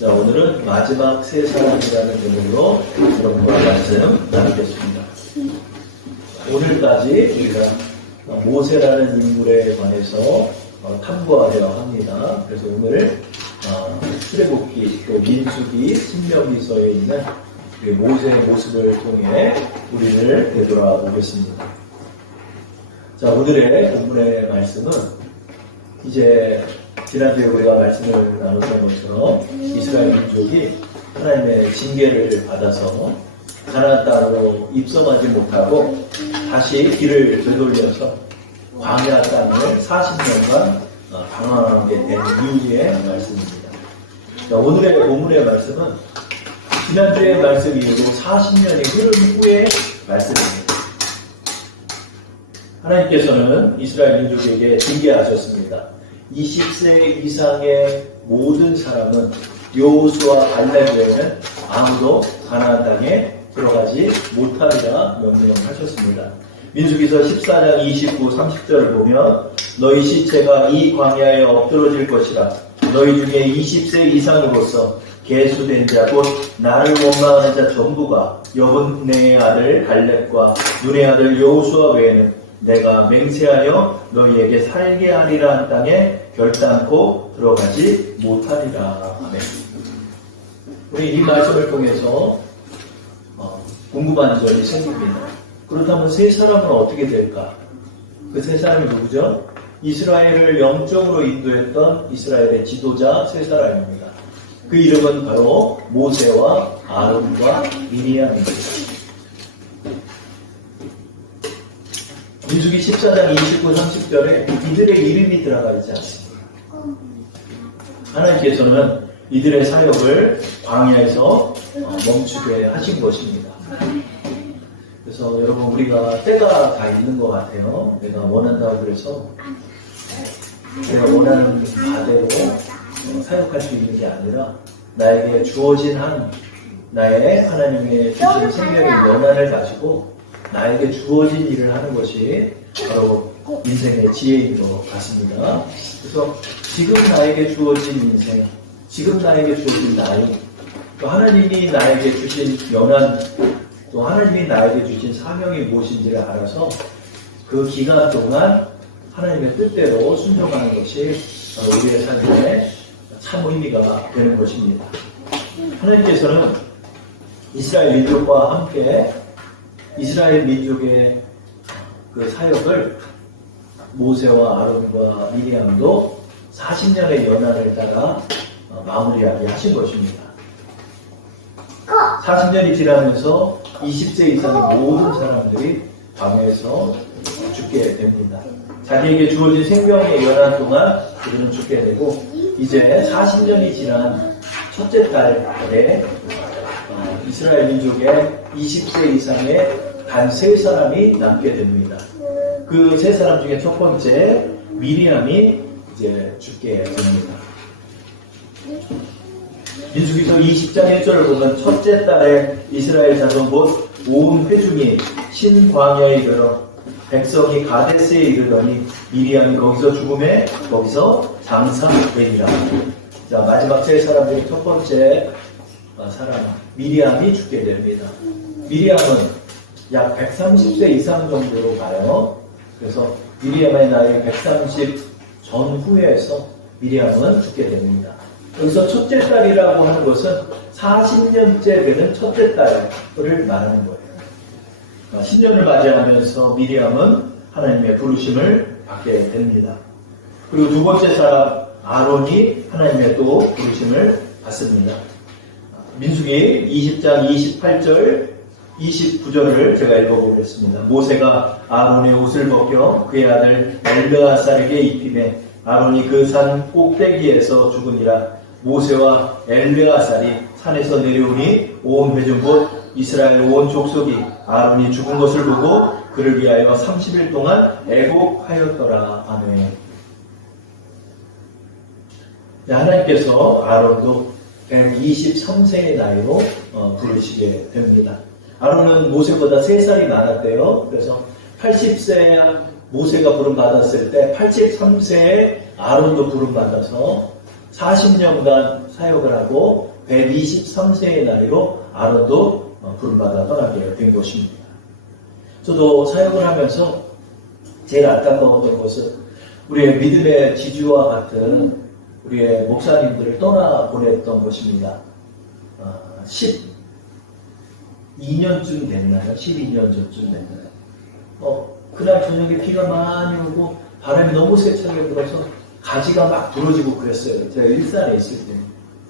자, 오늘은 마지막 세 사람이라는 제목으로 여러분과 말씀 나누겠습니다. 오늘까지 우리가 모세라는 인물에 관해서 탐구하려 합니다. 그래서 오늘 출애굽기 또 민수기 신명기서에 있는 모세의 모습을 통해 우리를 되돌아보겠습니다. 자, 오늘의 본문의 말씀은 이제 지난주에 우리가 말씀을 나눴던 것처럼 이스라엘 민족이 하나님의 징계를 받아서 가나안 땅으로 입성하지 못하고 다시 길을 되돌려서 광야 땅을 40년간 방황하게 된 이후의 말씀입니다. 자, 오늘의 본문의 말씀은 지난주의 말씀 이후로 40년이 흐른 후의 말씀입니다. 하나님께서는 이스라엘 민족에게 징계하셨습니다. 20세 이상의 모든 사람은 여호수아 갈렙 외에는 아무도 가나안 땅에 들어가지 못하리라 명령하셨습니다. 민수기서 14장 29, 30절을 보면 너희 시체가 이 광야에 엎드러질 것이라. 너희 중에 20세 이상으로서 계수된 자 곧 나를 원망하는 자 전부가 여분네의 아들 갈렙과 눈의 아들 여호수아 외에는 내가 맹세하여 너희에게 살게 하리라 한 땅에 결단코 들어가지 못하리라. 아멘. 우리 이 말씀을 통해서 궁금한 점이 생깁니다. 그렇다면 세 사람은 어떻게 될까? 그 세 사람이 누구죠? 이스라엘을 영적으로 인도했던 이스라엘의 지도자 세 사람입니다. 그 이름은 바로 모세와 아론과 미리암입니다. 민수기 14장 29, 30절에 이들의 이름이 들어가 있지 않습니다. 하나님께서는 이들의 사역을 광야에서 멈추게 하신 것입니다. 그래서 여러분 우리가 때가 다 있는 것 같아요. 내가 원한다고 그래서 내가 원하는 바대로 사역할 수 있는 게 아니라 나에게 주어진 한 나의 하나님의 주신 생명의 연한을 가지고 나에게 주어진 일을 하는 것이 바로 인생의 지혜인 것 같습니다. 그래서 지금 나에게 주어진 인생, 지금 나에게 주어진 나이, 또 하나님이 나에게 주신 연한, 또 하나님이 나에게 주신 사명이 무엇인지를 알아서 그 기간 동안 하나님의 뜻대로 순종하는 것이 바로 우리의 삶에 참 의미가 되는 것입니다. 하나님께서는 이스라엘 민족과 함께 이스라엘 민족의 그 사역을 모세와 아론과 미리암도 40년의 연한을 따라 마무리하게 하신 것입니다. 40년이 지나면서 20세 이상의 모든 사람들이 광야에서 죽게 됩니다. 자기에게 주어진 생명의 연한 동안 그들은 죽게 되고 이제 40년이 지난 첫째 달에 이스라엘 민족의 20세 이상의 단 세 사람이 남게 됩니다. 그 세 사람 중에 첫 번째 미리암이 이제 죽게 됩니다. 민수기서 20장 1절을 보면 첫째 달에 이스라엘 자손 곧 온 회중이 신광야에 이르러 백성이 가데스에 이르더니 미리암이 거기서 죽음에 거기서 장사되니라. 자, 마지막 세 사람 중에 첫 번째 사람 미리암이 죽게 됩니다. 미리암은 약 130세 이상 정도로 가요. 그래서 미리암의 나이 130 전후에서 미리암은 죽게 됩니다. 여기서 첫째 딸이라고 하는 것은 40년째 되는 첫째 딸을 말하는 거예요. 10년을 맞이하면서 미리암은 하나님의 부르심을 받게 됩니다. 그리고 두 번째 사람 아론이 하나님의 또 부르심을 받습니다. 민수기 20장 28절 29절을 제가 읽어보겠습니다. 모세가 아론의 옷을 벗겨 그의 아들 엘르아살에게 입히매 아론이 그 산 꼭대기에서 죽으니라. 모세와 엘르아살이 산에서 내려오니 온 회중 곧 이스라엘 온 족속이 아론이 죽은 것을 보고 그를 위하여 30일 동안 애곡하였더라. 아멘. 하나님께서 아론도 123세의 나이로 부르시게 됩니다. 아론은 모세보다 3살이 많았대요. 그래서 80세 모세가 부름받았을 때 83세에 아론도 부름받아서 40년간 사역을 하고 123세의 나이로 아론도 부름받아 떠나게 된 것입니다. 저도 사역을 하면서 제일 안타까웠던 것은 우리의 믿음의 지주와 같은 우리의 목사님들을 떠나보냈던 것입니다. 12년쯤 됐나요? 12년 전쯤 됐나요? 그날 저녁에 비가 많이 오고 바람이 너무 세차게 불어서 가지가 막 부러지고 그랬어요. 제가 일산에 있을 때.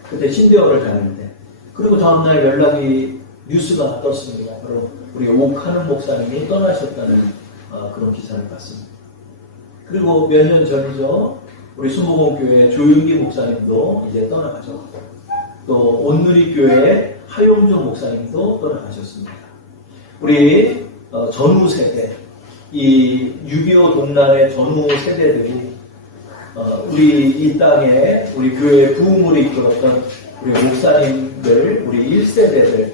그때 신대원을 다닐 때. 그리고 다음날 연락이 뉴스가 떴습니다. 바로 우리 오카는 목사님이 떠나셨다는 그런 기사를 봤습니다. 그리고 몇 년 전이죠. 우리 순복음교회 조윤기 목사님도 이제 떠나가셨고 또 온누리교회 하용조 목사님도 떠나가셨습니다. 우리 전후 세대, 이 6.25 동란의 전후 세대들이 우리 이 땅에 우리 교회의 부흥을 이끌었던 우리 목사님들, 우리 1세대들,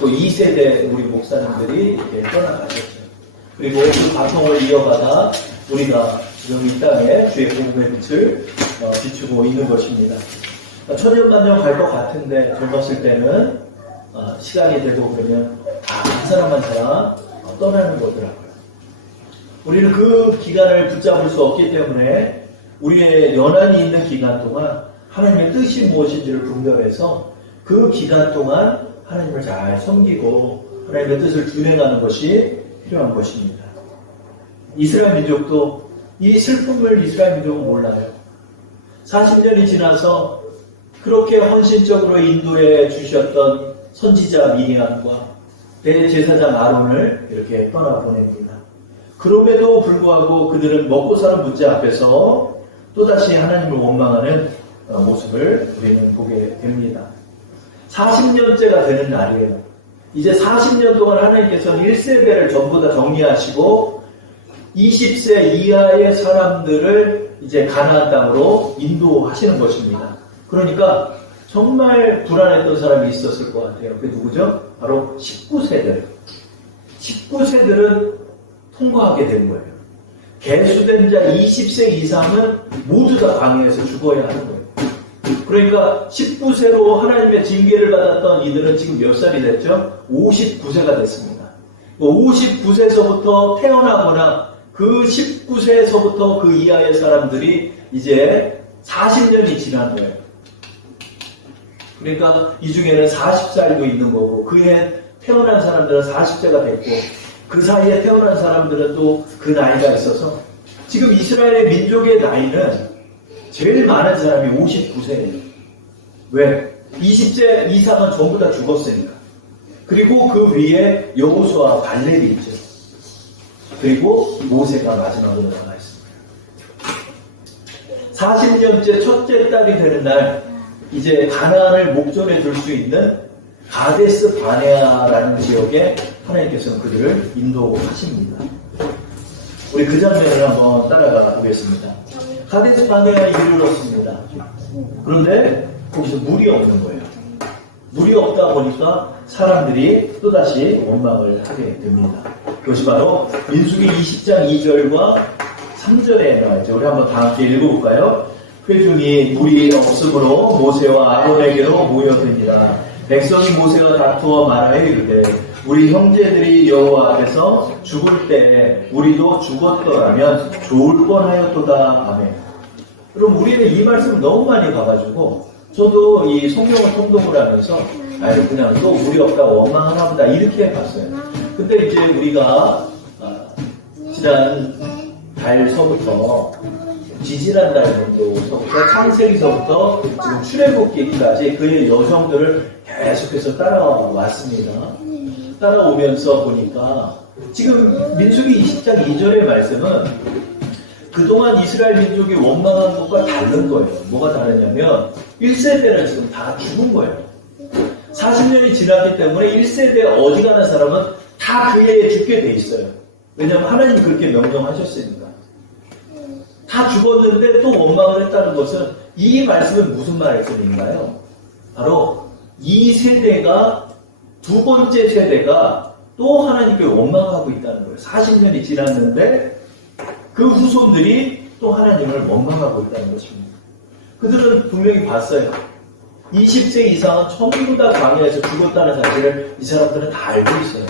또 2세대 우리 목사님들이 떠나가셨죠. 그리고 그 바통을 이어가다 우리가 지금 이 땅에 주의 복음의 빛을 비추고 있는 것입니다. 천년만년 갈 것 같은데 젊었을 때는 시간이 되고 그러면 한 사람 한 사람 떠나는 거더라고요. 우리는 그 기간을 붙잡을 수 없기 때문에 우리의 연한이 있는 기간 동안 하나님의 뜻이 무엇인지를 분별해서 그 기간 동안 하나님을 잘 섬기고 하나님의 뜻을 준행하는 것이 필요한 것입니다. 이스라엘 민족도 이 슬픔을 이스라엘 민족은 몰라요. 40년이 지나서 그렇게 헌신적으로 인도해 주셨던 선지자 미리암과 대제사장 아론을 이렇게 떠나보냅니다. 그럼에도 불구하고 그들은 먹고 사는 문제 앞에서 또다시 하나님을 원망하는 모습을 우리는 보게 됩니다. 40년째가 되는 날이에요. 이제 40년 동안 하나님께서는 1세대를 전부 다 정리하시고 20세 이하의 사람들을 이제 가나안 땅으로 인도하시는 것입니다. 그러니까 정말 불안했던 사람이 있었을 것 같아요. 그게 누구죠? 바로 19세들. 19세들은 통과하게 된 거예요. 계수된 자 20세 이상은 모두 다 광야에서 죽어야 하는 거예요. 그러니까 19세로 하나님의 징계를 받았던 이들은 지금 몇 살이 됐죠? 59세가 됐습니다. 59세서부터 태어나거나 그 19세에서부터 그 이하의 사람들이 이제 40년이 지난 거예요. 그러니까 이 중에는 40살도 있는 거고 그해 태어난 사람들은 40세가 됐고 그 사이에 태어난 사람들은 또 그 나이가 있어서 지금 이스라엘의 민족의 나이는 제일 많은 사람이 59세예요. 왜? 20세 이상은 전부 다 죽었으니까. 그리고 그 위에 여호수아 갈렙이 있죠. 그리고 모세가 마지막으로 나가 있습니다. 40년째 첫째 딸이 되는 날 이제 가나안을 목전에 둘 수 있는 가데스 바네아라는 지역에 하나님께서는 그들을 인도하십니다. 우리 그 장면을 한번 따라가 보겠습니다. 가데스 바네아에 이르렀습니다. 그런데 거기서 물이 없는 거예요. 물이 없다 보니까 사람들이 또다시 원망을 하게 됩니다. 그것이 바로 민수기 20장 2절과 3절에 나와있죠. 우리 한번 다 함께 읽어볼까요? 회중이 물이 없으므로 모세와 아론에게로 모여듭니다. 백성이 모세와 다투어 말하여 이르되 우리 형제들이 여호와 앞에서 죽을 때 우리도 죽었더라면 좋을 뻔하였도다. 아멘. 그럼 우리는 이 말씀을 너무 많이 봐가지고 저도 이 성경을 통독을 하면서 그냥 또 물이 없다고 원망하나 보다 이렇게 봤어요. 근데 이제 우리가 지난 달서부터 지지난달 정도서부터 창세기서부터 지금 출애굽기까지 그의 여성들을 계속해서 따라왔습니다. 따라오면서 보니까 지금 민수기 20장 2절의 말씀은 그동안 이스라엘 민족이 원망한 것과 다른 거예요. 뭐가 다르냐면 1세대는 지금 다 죽은 거예요. 40년이 지났기 때문에 1세대 어지간한 사람은 다 그 해에 죽게 돼 있어요. 왜냐하면 하나님이 그렇게 명령하셨으니까. 다 죽었는데 또 원망을 했다는 것은 이 말씀은 무슨 말씀인가요? 바로 이 세대가 두 번째 세대가 또 하나님께 원망하고 있다는 거예요. 40년이 지났는데 그 후손들이 또 하나님을 원망하고 있다는 것입니다. 그들은 분명히 봤어요. 20세 이상은 전부 다 광야에서 죽었다는 사실을 이 사람들은 다 알고 있어요.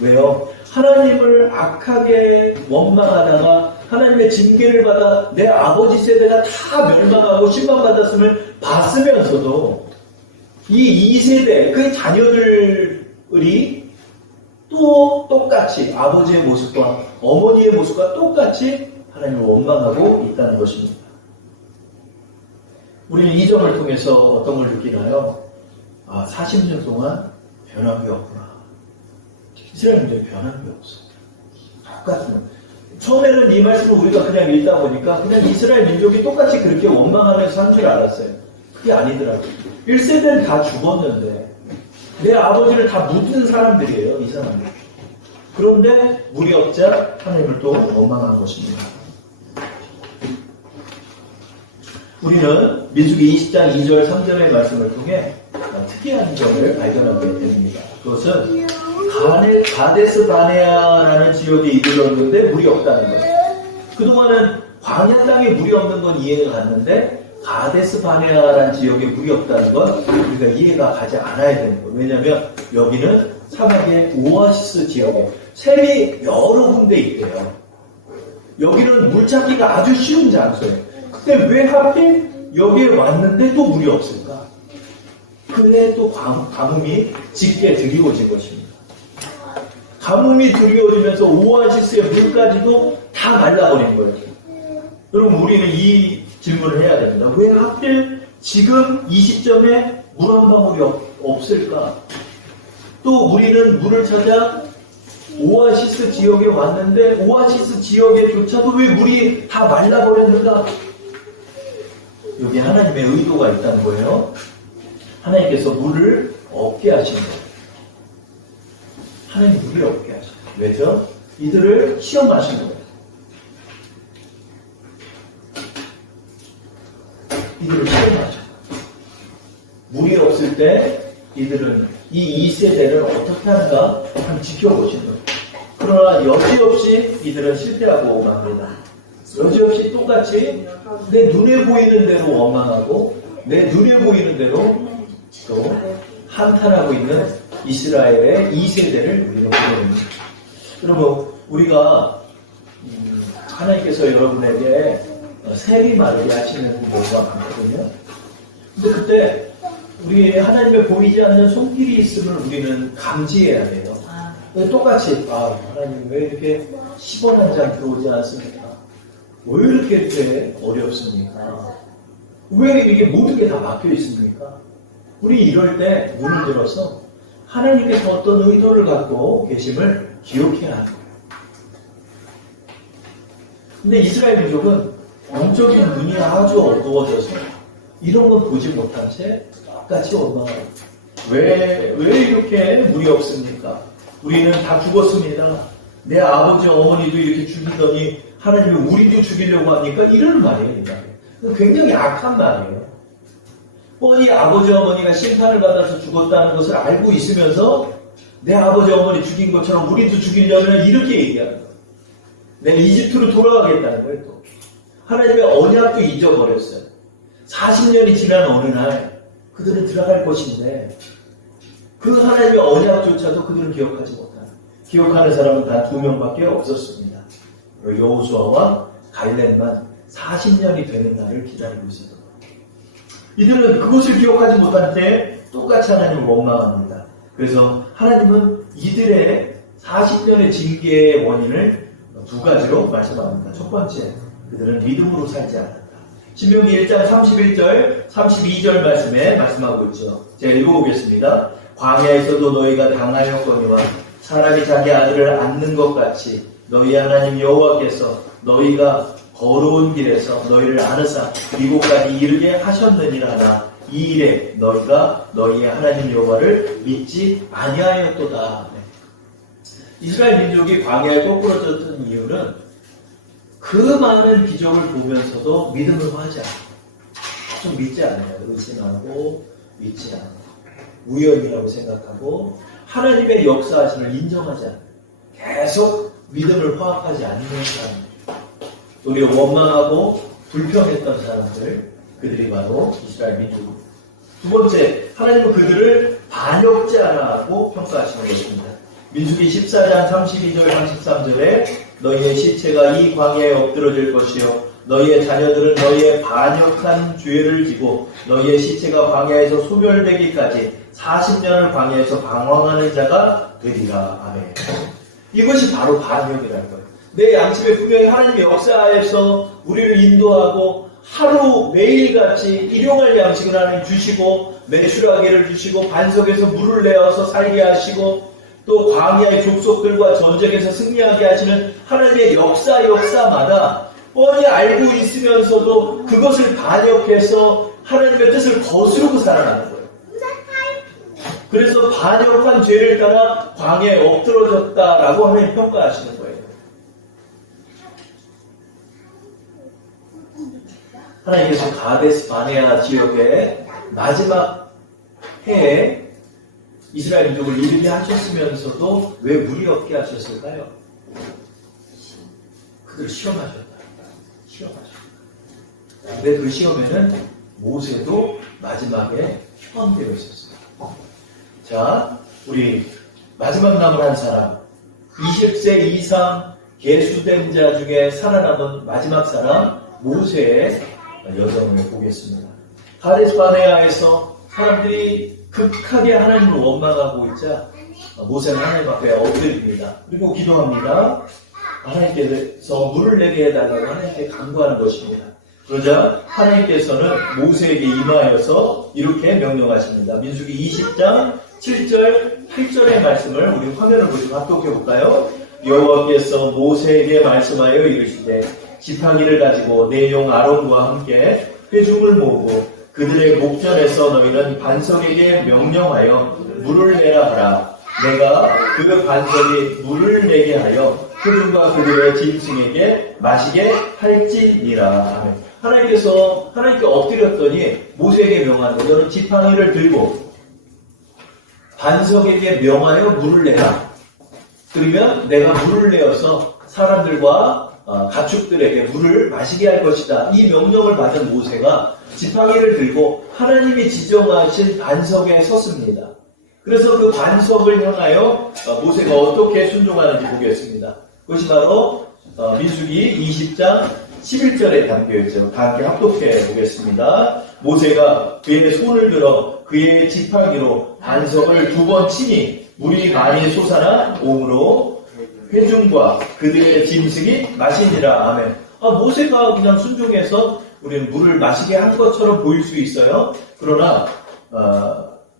왜요? 하나님을 악하게 원망하다가 하나님의 징계를 받아 내 아버지 세대가 다 멸망하고 심판받았음을 봤으면서도 이 2세대, 그 자녀들이 또 똑같이 아버지의 모습과 어머니의 모습과 똑같이 하나님을 원망하고 있다는 것입니다. 우리는 이 점을 통해서 어떤 걸 느끼나요? 40년 동안 변한 게 없구나. 이스라엘인들이 변한 게 없어. 똑같은. 처음에는 이 말씀을 우리가 그냥 읽다 보니까 그냥 이스라엘 민족이 똑같이 그렇게 원망하면서 산 줄 알았어요. 그게 아니더라고요. 1세대는 다 죽었는데 내 아버지를 다 묻은 사람들이에요. 이 사람들. 그런데 물이 없자 하나님을 또 원망한 것입니다. 우리는 민수기 20장 2절 3절의 말씀을 통해 특이한 점을 발견하게 됩니다. 그것은 가데스 바네아라는 지역에 이르렀는데 물이 없다는 거예요. 그동안은 광야 땅에 물이 없는 건 이해가 갔는데 가데스 바네아라는 지역에 물이 없다는 건 우리가 이해가 가지 않아야 되는 거예요. 왜냐하면 여기는 사막의 오아시스 지역에 샘이 여러 군데 있대요. 여기는 물 찾기가 아주 쉬운 장소예요. 근데 왜 하필 여기에 왔는데 또 물이 없을까? 그에 또 가뭄이 짙게 드리워진 것입니다. 가뭄이 드리워지면서 오아시스의 물까지도 다 말라버린 거예요. 여러분, 우리는 이 질문을 해야 됩니다. 왜 하필 지금 이 시점에 물 한 방울이 없을까? 또 우리는 물을 찾아 오아시스 지역에 왔는데 오아시스 지역에조차도 왜 물이 다 말라버렸는가? 여기 하나님의 의도가 있다는 거예요. 하나님께서 물을 없게 하신 거예요. 하나님 물을 없게 하신 거예요. 왜죠? 이들을 시험하신 거예요. 이들을 시험하신 거예요. 물이 없을 때 이들은 이 2세대를 어떻게 하는가 한번 지켜보신 거예요. 그러나 여지없이 이들은 실패하고 맙니다. 여지없이 똑같이 내 눈에 보이는 대로 원망하고 내 눈에 보이는 대로 또 한탄하고 있는 이스라엘의 2세대를 우리가 보게 됩니다. 여러분, 우리가 하나님께서 여러분에게 세리 마르게 하시는 경우가 많거든요. 근데 그때 우리 하나님의 보이지 않는 손길이 있음을 우리는 감지해야 돼요. 똑같이 하나님 왜 이렇게 10원 한 장 들어오지 않습니까? 왜 이렇게 어렵습니까? 왜 이게 모든 게 다 막혀 있습니까? 우리 이럴 때 눈을 들어서 하나님께서 어떤 의도를 갖고 계심을 기억해야 합니다. 근데 이스라엘 민족은 영적인 눈이 아주 어두워져서 이런 건 보지 못한 채 똑같이 원망하고 왜 이렇게 물이 없습니까? 우리는 다 죽었습니다. 내 아버지 어머니도 이렇게 죽이더니 하나님이 우리도 죽이려고 하니까 이런 말이에요. 굉장히 악한 말이에요. 뻔히 아버지 어머니가 심판을 받아서 죽었다는 것을 알고 있으면서 내 아버지 어머니 죽인 것처럼 우리도 죽이려면 이렇게 얘기하는 거예요. 내가 이집트로 돌아가겠다는 거예요. 또 하나님의 언약도 잊어버렸어요. 40년이 지난 어느 날 그들은 들어갈 것인데 그 하나님의 언약조차도 그들은 기억하지 못하는, 기억하는 사람은 단 2명밖에 없었습니다. 여호수아와 갈렙만 40년이 되는 날을 기다리고 있었던 거예요. 이들은 그것을 기억하지 못한 때 똑같이 하나님을 원망합니다. 그래서 하나님은 이들의 40년의 징계의 원인을 2가지로 말씀합니다. 첫 번째, 그들은 믿음으로 살지 않았다. 신명기 1장 31절, 32절 말씀에 말씀하고 있죠. 제가 읽어보겠습니다. 광야에서도 너희가 당하였거니와 사람이 자기 아들을 안는 것 같이 너희 하나님 여호와께서 너희가 걸어온 길에서 너희를 안으사 이곳까지 이르게 하셨느니라. 이 일에 너희가 너희의 하나님 여호와를 믿지 아니하였도다. 이스라엘 민족이 광야에 거꾸러졌던 이유는 그 많은 기적을 보면서도 믿음을 하지 않아요. 좀 믿지 않아요. 의심하고 믿지 않아요. 우연이라고 생각하고 하나님의 역사하심을 인정하지 않아요. 계속 믿음을 화합하지 않는 사람들, 우리 원망하고 불평했던 사람들, 그들이 바로 이스라엘 민족입니다. 두 번째, 하나님은 그들을 반역자라고 평가하시는 것입니다. 민수기 14장 32절 33절에 너희의 시체가 이 광야에 엎드러질 것이요 너희의 자녀들은 너희의 반역한 죄를 지고 너희의 시체가 광야에서 소멸되기까지 40년을 광야에서 방황하는 자가 되리라. 아멘. 이것이 바로 반역이라는 거예요. 내 양심에 분명히 하나님의 역사에서 우리를 인도하고 하루 매일같이 일용할 양식을 하나님 주시고 매출하기를 주시고 반석에서 물을 내어서 살게 하시고 또 광야의 족속들과 전쟁에서 승리하게 하시는 하나님의 역사마다 뻔히 알고 있으면서도 그것을 반역해서 하나님의 뜻을 거스르고 살아가는 거예요. 그래서 반역한 죄를 따라 광야에 엎드러졌다라고 하나님 평가하시는 거예요. 하나님께서 가데스 바네아 지역의 마지막 해에 이스라엘 민족을 이르게 하셨으면서도 왜 물이 없게 하셨을까요? 그들 시험하셨다. 근데 그 시험에는 모세도 마지막에 포함되어 있었어요. 자, 우리 마지막 남은 한 사람, 20세 이상 계수된 자 중에 살아남은 마지막 사람 모세의 여정을 보겠습니다. 가데스 바네아에서 사람들이 극하게 하나님을 원망하고 있자 모세는 하나님 앞에 엎드립니다. 그리고 기도합니다. 하나님께서 물을 내게 해달라고 하나님께 간구하는 것입니다. 그러자 하나님께서는 모세에게 임하여서 이렇게 명령하십니다. 민수기 20장 7절 8절의 말씀을 우리 화면을 보시고 합독해 볼까요? 여호와께서 모세에게 말씀하여 이르시되 지팡이를 가지고 내 용 아론과 함께 회중을 모으고 그들의 목전에서 너희는 반석에게 명령하여 물을 내라 하라. 내가 그 반석이 물을 내게 하여 회중과 그들의 짐승에게 마시게 할지니라. 아멘. 하나님께서 하나님께 엎드렸더니 모세에게 명하는 너는 지팡이를 들고 반석에게 명하여 물을 내라. 그러면 내가 물을 내어서 사람들과 가축들에게 물을 마시게 할 것이다. 이 명령을 받은 모세가 지팡이를 들고 하나님이 지정하신 반석에 섰습니다. 그래서 그 반석을 향하여 모세가 어떻게 순종하는지 보겠습니다. 그것이 바로 민수기 20장 11절에 담겨있죠. 다 함께 합독해 보겠습니다. 모세가 그의 손을 들어 그의 지팡이로 반석을 2번 치니 물이 많이 솟아나 옴으로 회중과 그들의 짐승이 마시니라. 아멘. 모세가 그냥 순종해서 우리는 물을 마시게 한 것처럼 보일 수 있어요. 그러나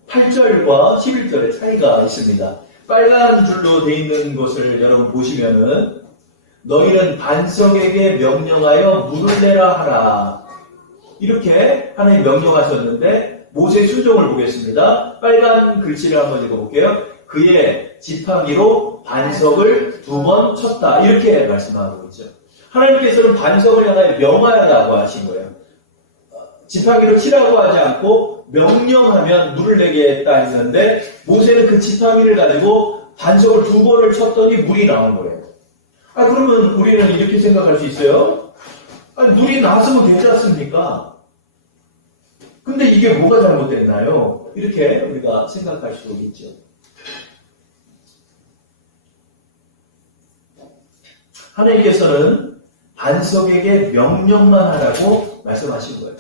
8절과 11절의 차이가 있습니다. 빨간 줄로 되어 있는 것을 여러분 보시면은 너희는 반석에게 명령하여 물을 내라 하라. 이렇게 하나님 명령하셨는데 모세의 순종을 보겠습니다. 빨간 글씨를 한번 읽어볼게요. 그의 지팡이로 반석을 2번 쳤다. 이렇게 말씀하고 있죠. 하나님께서는 반석을 향하여 명하라고 하신 거예요. 지팡이로 치라고 하지 않고 명령하면 물을 내게 했다 했는데 모세는 그 지팡이를 가지고 반석을 2번을 쳤더니 물이 나온 거예요. 그러면 우리는 이렇게 생각할 수 있어요. 물이 나왔으면 되지 않습니까? 근데 이게 뭐가 잘못됐나요? 이렇게 우리가 생각할 수 있죠. 하나님께서는 반석에게 명령만 하라고 말씀하신 거예요.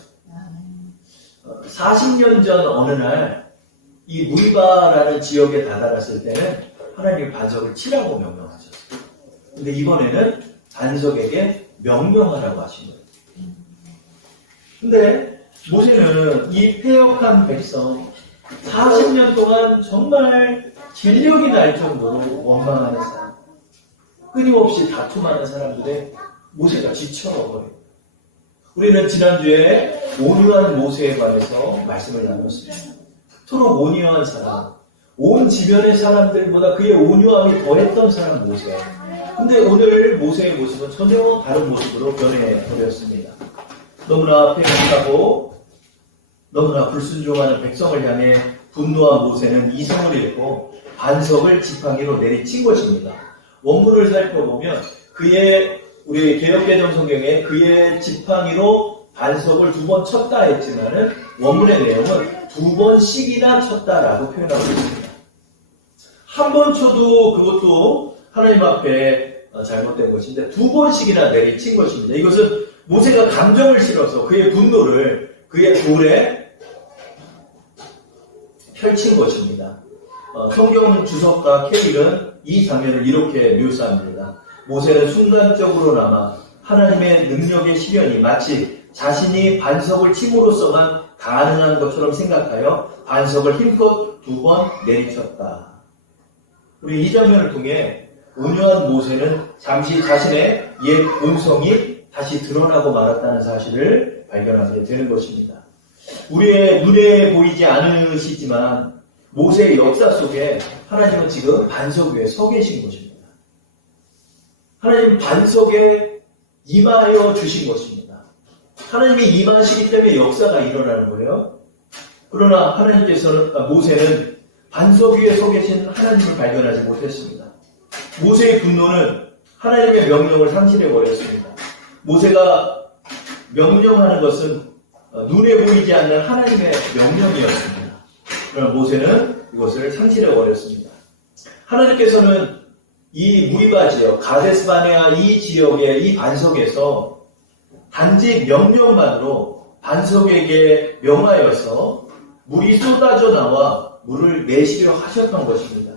40년 전 어느 날 이 무리바라는 지역에 다다랐을 때는 하나님이 반석을 치라고 명령하셨어요. 근데 이번에는 반석에게 명령하라고 하신 거예요. 근데 모세는 이 패역한 백성 40년 동안 정말 진력이 날 정도로 원망하는 사람, 끊임없이 다툼하는 사람들의 모세가 지쳐버려요. 우리는 지난주에 온유한 모세에 관해서 말씀을 나눴습니다. 서로 온유한 사람, 온 지변의 사람들보다 그의 온유함이 더했던 사람 모세. 근데 오늘 모세의 모습은 전혀 다른 모습으로 변해버렸습니다. 너무나 패역하고 너무나 불순종하는 백성을 향해 분노한 모세는 이성을 잃고 반석을 지팡이로 내리친 것입니다. 원문을 살펴보면 우리 개역개정 성경에 그의 지팡이로 반석을 2번 쳤다 했지만은 원문의 내용은 2번씩이나 쳤다라고 표현하고 있습니다. 한 번 쳐도 그것도 하나님 앞에 잘못된 것인데 2번씩이나 내리친 것입니다. 이것은 모세가 감정을 실어서 그의 분노를 그의 돌에 펼친 것입니다. 성경 주석가 케일은 이 장면을 이렇게 묘사합니다. 모세는 순간적으로나마 하나님의 능력의 실현이 마치 자신이 반석을 침으로써만 가능한 것처럼 생각하여 반석을 힘껏 2번 내리쳤다. 우리 이 장면을 통해 온유한 모세는 잠시 자신의 옛 본성이 다시 드러나고 말았다는 사실을 발견하게 되는 것입니다. 우리의 눈에 보이지 않으시지만 모세의 역사 속에 하나님은 지금 반석 위에 서 계신 것입니다. 하나님 반석에 임하여 주신 것입니다. 하나님이 임하시기 때문에 역사가 일어나는 거예요. 그러나 모세는 반석 위에 서 계신 하나님을 발견하지 못했습니다. 모세의 분노는 하나님의 명령을 상실해버렸습니다. 모세가 명령하는 것은 눈에 보이지 않는 하나님의 명령이었습니다. 그러나 모세는 이것을 상실해버렸습니다. 하나님께서는 이 무리바 지역, 가데스바네아 이 지역의 이 반석에서 단지 명령만으로 반석에게 명하여서 물이 쏟아져 나와 물을 내시려 하셨던 것입니다.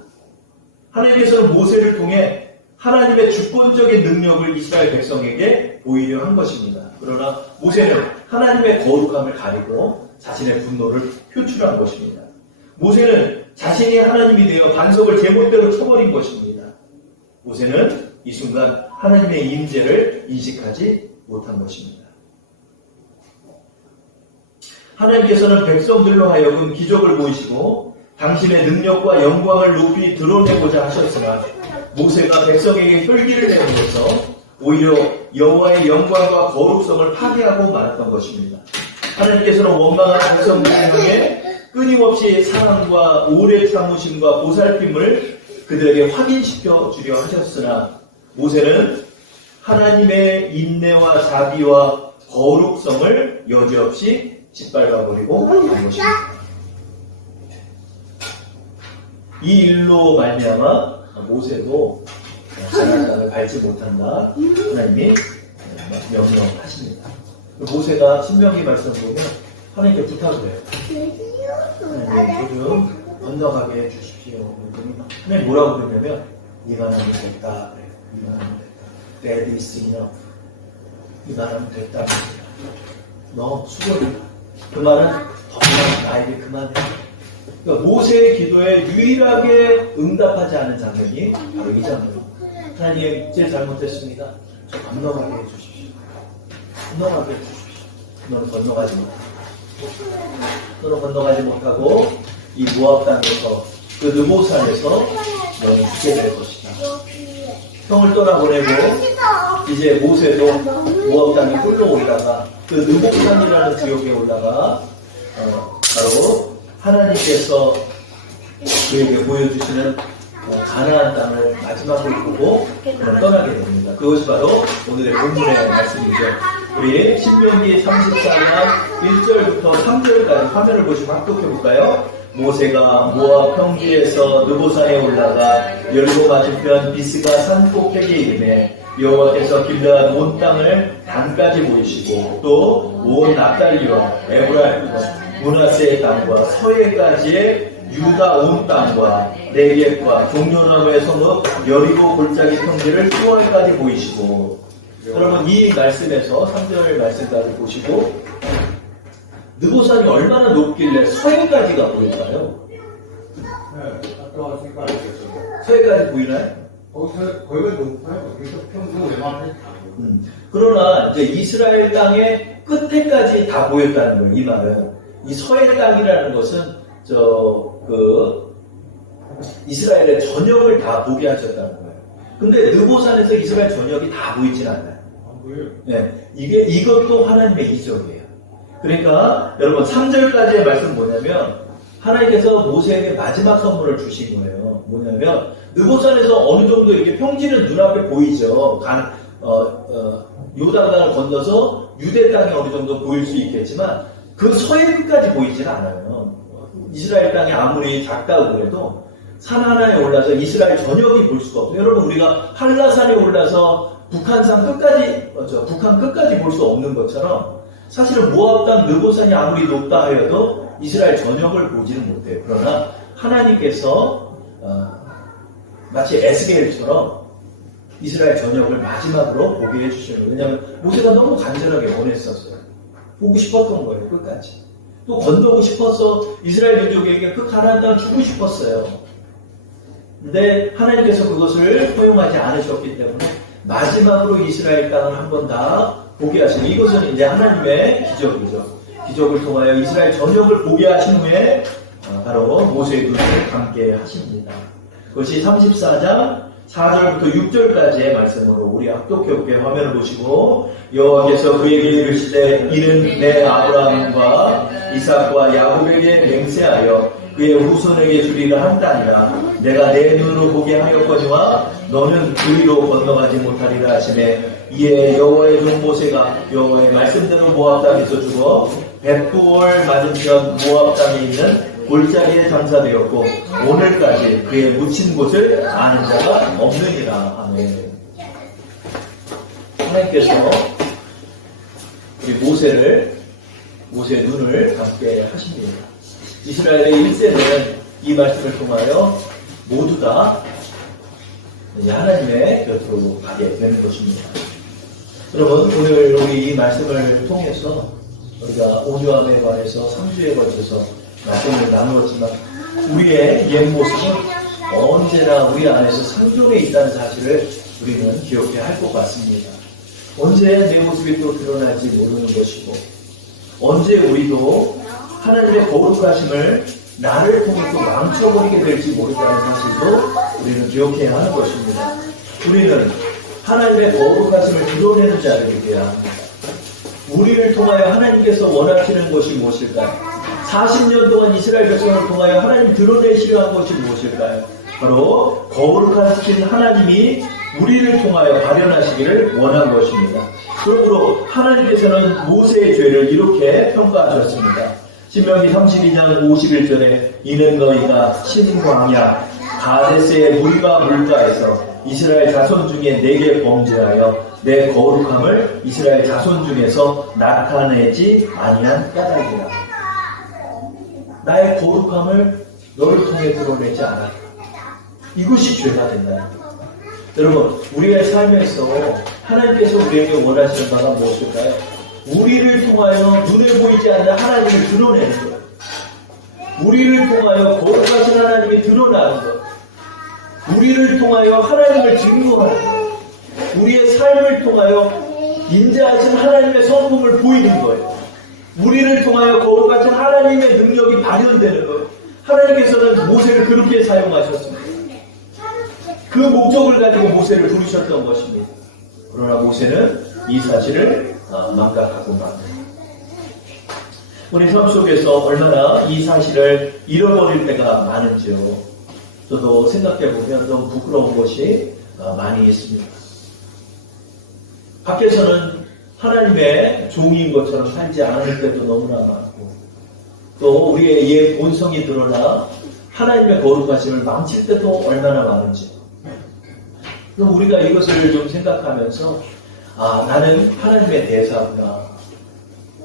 하나님께서는 모세를 통해 하나님의 주권적인 능력을 이스라엘 백성에게 보이려 한 것입니다. 그러나 모세는 하나님의 거룩함을 가리고 자신의 분노를 표출한 것입니다. 모세는 자신이 하나님이 되어 반석을 제멋대로 쳐버린 것입니다. 모세는 이 순간 하나님의 임재를 인식하지 못한 것입니다. 하나님께서는 백성들로 하여금 기적을 보이시고 당신의 능력과 영광을 높이 드러내고자 하셨으나 모세가 백성에게 혈기를 내면서 오히려 여호와의 영광과 거룩성을 파괴하고 말았던 것입니다. 하나님께서는 원망한 백성들을 향해 끊임없이 사랑과 오래 참으심과 보살핌을 그들에게 확인시켜 주려 하셨으나 모세는 하나님의 인내와 자비와 거룩성을 여지없이 짓밟아버리고 간 것입니다. 이 일로 말미암아 모세도 가나안 땅을 밟지 못한다. 하나님이 명령하십니다. 모세가 신명기 말씀 보면 하나님께 부탁을 해요. 하나님 좀 건너가게 해주십시오. 하나님 뭐라고 그러냐면 이만하면 됐다. 그래요. 이만하면 됐다. That is enough. 이만하면 됐다. 너 수고했다. 그 말은 더 그만 나에게 그만해. 그러니까 모세의 기도에 유일하게 응답하지 않은 장면이 바로 이 장면입니다. 하나님 이제 잘못했습니다. 저 건너가게 해주십시오. 건너가게 해주십시오. 너는 건너가지 못하고 너는 건너가지 못하고 이 모압 땅에서 그 느보산에서 너는 죽게 될 것이다. 형을 떠나보내고 이제 모세도 모압 땅에 홀로오다가 그 느보산이라는 지역에 올라가 바로 하나님께서 그에게 보여주시는 가나안 땅을 마지막으로 보고 떠나게 됩니다. 그것이 바로 오늘의 본문의 말씀이죠. 우리 신명기 34장 1절부터 3절까지 화면을 보시고 합독해 볼까요? 모세가 모압 평지에서 느보산에 올라가 여리고 맞은편 비스가 산 꼭대기에 이르매 여호와께서 길르앗 온 땅을 단까지 보이시고 또 온 납달리와 에브라임과 므낫세의 땅과 서해까지의 유다 온 땅과 네겝과 종려나무의 성읍 여리고 골짜기 평지를 수월까지 보이시고 여러분 이 말씀에서 3절 말씀까지 보시고 느보산이 얼마나 높길래 서해까지가 보일까요? 네, 아까 색깔이 있었어요. 서해까지 보이나요? 거기가 높아요. 여기서 평소 웬만하면 다 보여요. 그러나 이제 이스라엘 땅의 끝에까지 다 보였다는 거예요. 이 말은 이 서해 땅이라는 것은 이스라엘의 전역을 다 보게 하셨다는 거예요. 근데 느보산에서 이스라엘 전역이 다 보이진 않아요. 안 보여요? 네, 이것도 하나님의 이적이에요. 그러니까 여러분 3절까지의 말씀 뭐냐면 하나님께서 모세에게 마지막 선물을 주신 거예요. 뭐냐면 느보산에서 어느 정도 이렇게 평지는 눈앞에 보이죠. 요단강을 건너서 유대 땅이 어느 정도 보일 수 있겠지만 그 서해까지 보이지는 않아요. 이스라엘 땅이 아무리 작다고 그래도 산 하나에 올라서 이스라엘 전역이 볼 수가 없어요. 여러분 우리가 한라산에 올라서 북한산 끝까지 북한 끝까지 볼 수 없는 것처럼 사실은 모압 땅 느보산이 아무리 높다 하여도 이스라엘 전역을 보지는 못해요. 그러나 하나님께서 마치 에스겔처럼 이스라엘 전역을 마지막으로 보게 해주시는 거예요. 왜냐하면 모세가 너무 간절하게 원했었어요. 보고 싶었던 거예요. 끝까지. 또 건너고 싶어서 이스라엘 민족에게 그 가나안 땅 주고 싶었어요. 근데 하나님께서 그것을 허용하지 않으셨기 때문에 마지막으로 이스라엘 땅을 한 번 다 보게 하시는, 이것은 이제 하나님의 기적이죠. 기적을 통하여 이스라엘 전역을 보게 하신 후에 바로 모세의 눈을 감게 하십니다. 그것이 34장 4절부터 6절까지의 말씀으로 우리 악독교회 화면을 보시고, 여호와께서 그에게 이르시되 이는 내 아브라함과 이삭과 야곱에게 맹세하여 그의 후손에게 주리라 한 땅이라. 내가 내 눈으로 보게 하였거니와 너는 그리로 건너가지 못하리라 하시매, 이에 여호와의 종 모세가 여호와의 말씀대로 모압 땅에서 죽어 벳부올 맞은편 모압 땅에 있는 골짜기에 장사되었고 오늘까지 그의 묻힌 곳을 아는 자가 없느니라. 아멘. 하나님께서 우리 모세의 눈을 감게 하십니다. 이스라엘의 1세는 이 말씀을 통하여 모두 다 하나님의 곁으로 가게 되는 것입니다. 여러분, 오늘 우리 이 말씀을 통해서 우리가 온유함에 관해서 3주에 걸쳐서 말씀을 나누었지만 우리의 옛 모습은 언제나 우리 안에서 상존해 있다는 사실을 우리는 기억해야 할 것 같습니다. 언제 내 모습이 또 드러날지 모르는 것이고, 언제 우리도 하나님의 거룩하심을 나를 통해 또 망쳐버리게 될지 모른다는 사실도 우리는 기억해야 하는 것입니다. 우리는 하나님의 거룩하심을 드러내는 자들이 되어야 합니다. 우리를 통하여 하나님께서 원하시는 것이 무엇일까요? 40년 동안 이스라엘 백성을 통하여 하나님 드러내시려 한 것이 무엇일까요? 바로 거룩하신 하나님이 우리를 통하여 발현하시기를 원한 것입니다. 그러므로 하나님께서는 모세의 죄를 이렇게 평가하셨습니다. 신명기 32장 51절에 이는 너희가 신광야 가데스의 물과 물가에서 이스라엘 자손 중에 내게 범죄하여 내 거룩함을 이스라엘 자손 중에서 나타내지 아니한 까닭이라. 나의 거룩함을 너를 통해 드러내지 않았다. 이것이 죄가 된다. 여러분, 우리의 삶에서 하나님께서 우리에게 원하시는 바가 무엇일까요? 우리를 통하여 눈에 보이지 않는 하나님을 드러내는 것. 우리를 통하여 거룩하신 하나님이 드러나는 것. 우리를 통하여 하나님을 증거하는 것. 우리의 삶을 통하여 인자하신 하나님의 성품을 보이는 거예요. 우리를 통하여 거룩하신 하나님의 능력이 발현되는 거예요. 하나님께서는 모세를 그렇게 사용하셨습니다. 그 목적을 가지고 모세를 부르셨던 것입니다. 그러나 모세는 이 사실을 망각하고 맙니다. 우리 삶 속에서 얼마나 이 사실을 잃어버릴 때가 많은지요. 저도 생각해보면 너무 부끄러운 것이 많이 있습니다. 밖에서는 하나님의 종인 것처럼 살지 않을 때도 너무나 많고, 또 우리의 옛 본성이 드러나 하나님의 거룩하심을 망칠 때도 얼마나 많은지. 그럼 우리가 이것을 좀 생각하면서 나는 하나님의 대사구나,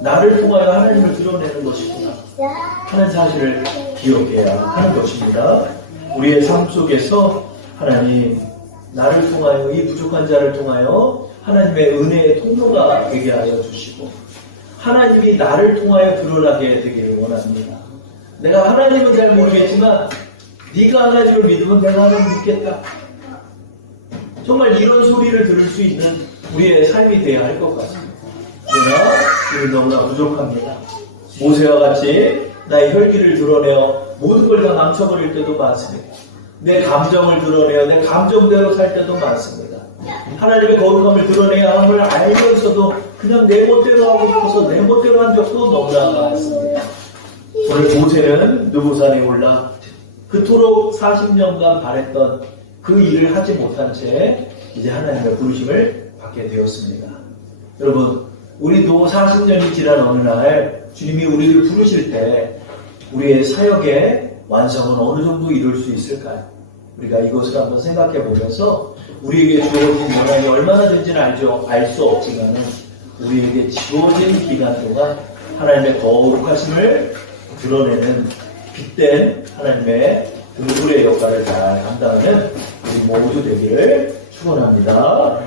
나를 통하여 하나님을 드러내는 것이구나 하는 사실을 기억해야 하는 것입니다. 우리의 삶 속에서 하나님, 나를 통하여, 이 부족한 자를 통하여 하나님의 은혜의 통로가 되게 하여 주시고 하나님이 나를 통하여 드러나게 되기를 원합니다. 내가 하나님은 잘 모르겠지만 네가 하나님을 믿으면 내가 하나님을 믿겠다. 정말 이런 소리를 들을 수 있는 우리의 삶이 되어야 할 것 같습니다. 그러나 우리는 너무나 부족합니다. 모세와 같이 나의 혈기를 드러내어 모든 걸 다 망쳐버릴 때도 많습니다. 내 감정을 드러내어 내 감정대로 살 때도 많습니다. 하나님의 거룩함을 드러내야 함을 알면서도 그냥 내 멋대로 하고 싶어서 내 멋대로 한 적도 너무나 많습니다. 오늘 모세는 느보산에 올라 그토록 40년간 바랬던 그 일을 하지 못한 채 이제 하나님의 부르심을 받게 되었습니다. 여러분, 우리도 40년이 지난 어느 날 주님이 우리를 부르실 때 우리의 사역의 완성은 어느 정도 이룰 수 있을까요? 우리가 이것을 한번 생각해 보면서 우리에게 주어진 연약이 얼마나 된지는 알 수 없지만은 우리에게 주어진 기간 동안 하나님의 거룩하심을 드러내는 빛된 하나님의 등불의 역할을 잘 감당하는 우리 모두 되기를 축원합니다.